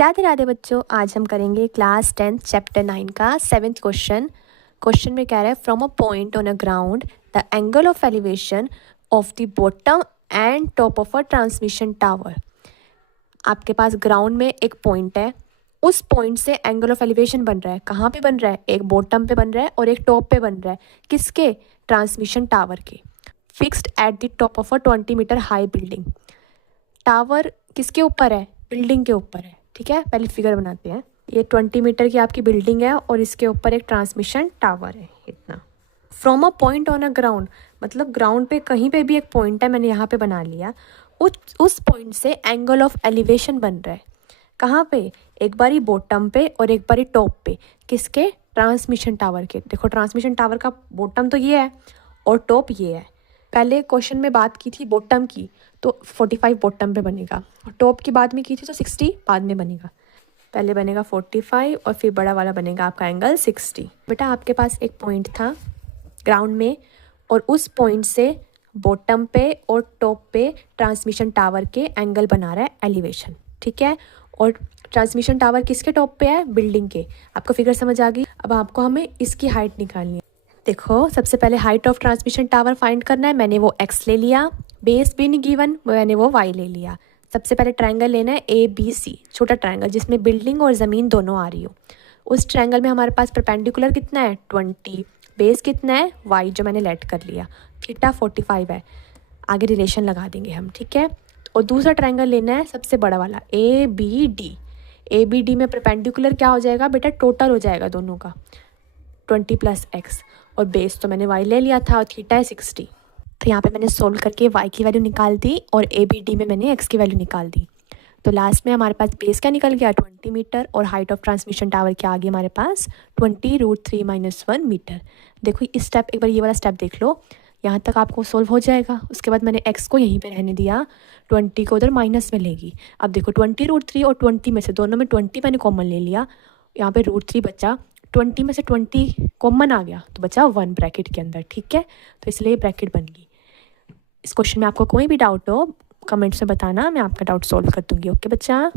राधे राधे बच्चों, आज हम करेंगे क्लास 10 चैप्टर 9 का 7th क्वेश्चन। क्वेश्चन में कह रहा है from a point on a ground the angle of elevation of the bottom and top of a transmission tower. आपके पास ग्राउंड में एक पॉइंट है, उस पॉइंट से एंगल ऑफ एलिवेशन बन रहा है। कहाँ पे बन रहा है? एक बॉटम पे बन रहा है और एक टॉप पे बन रहा है। किसके? ट्रांसमिशन टावर के। Fixed at the top of a 20 metre high building. Tower किसके ऊपर है? बिल्डिंग के ऊपर है। ठीक है, पहले फिगर बनाते हैं। ये 20 मीटर की आपकी बिल्डिंग है और इसके ऊपर एक ट्रांसमिशन टावर है इतना। From a point on a ground, मतलब ग्राउंड पे कहीं पे भी एक पॉइंट है, मैंने यहाँ पे बना लिया। उस पॉइंट से एंगल ऑफ एलिवेशन बन रहा है। कहाँ पे? एक बारी बॉटम पे और एक बारी टॉप पे। किसके? ट्रांसमिशन टावर के। देखो ट्रांसमिशन टावर का बॉटम तो ये है और टॉप ये है। पहले क्वेश्चन में बात की थी बॉटम की, तो 45 बॉटम पे बनेगा, और टॉप की बात में की थी तो 60 बाद में बनेगा। पहले बनेगा 45 और फिर बड़ा वाला बनेगा आपका एंगल 60। बेटा आपके पास एक पॉइंट था ग्राउंड में और उस पॉइंट से बॉटम पे और टॉप पे ट्रांसमिशन टावर के एंगल बना रहा है एलिवेशन। ठीक है, और ट्रांसमिशन टावर किसके टॉप पे है? बिल्डिंग के। आपको फिगर समझ आ गई? अब आपको हमें इसकी हाइट निकालनी है। देखो सबसे पहले height of transmission tower find करना है। मैंने वो x ले लिया, बेस भी नहीं गिवन, मैंने वो y ले लिया। सबसे पहले ट्रायंगल लेना है ABC, छोटा ट्रायंगल जिसमें बिल्डिंग और ज़मीन दोनों आ रही हो। उस ट्रायंगल में हमारे पास परपेंडिकुलर कितना है? 20। बेस कितना है? y, जो मैंने लेट कर लिया। थीटा 45 है। आगे रिलेशन लगा देंगे हम। ठीक है, और दूसरा ट्रायंगल लेना है सबसे बड़ा वाला ABD। ABD में परपेंडिकुलर क्या हो जाएगा बेटा? टोटल हो जाएगा दोनों का 20 + x, और बेस तो मैंने y ले लिया था और थीटा है 60। तो यहाँ पे मैंने सोल्व करके y की वैल्यू निकाल दी और ABD में मैंने x की वैल्यू निकाल दी। तो लास्ट में हमारे पास बेस क्या निकल गया? 20 मीटर, और हाइट ऑफ ट्रांसमिशन टावर क्या आ गई हमारे पास? 20√3 - 1 मीटर। देखो इस स्टेप, एक बार ये वाला स्टेप देख लो, यहाँ तक आपको सोल्व हो जाएगा। उसके बाद मैंने x को यहीं पे रहने दिया, 20 को उधर माइनस में लेगी। अब देखो 20√3 और 20 में से दोनों में 20 मैंने कॉमन ले लिया, यहाँ पे √3 बचा। 20 में से 20 कॉमन आ गया तो बचा 1 ब्रैकेट के अंदर। ठीक है, तो इसलिए ब्रैकेट बन गई। इस क्वेश्चन में आपको कोई भी डाउट हो कमेंट्स में बताना, मैं आपका डाउट सॉल्व कर दूंगी। ओके बच्चा।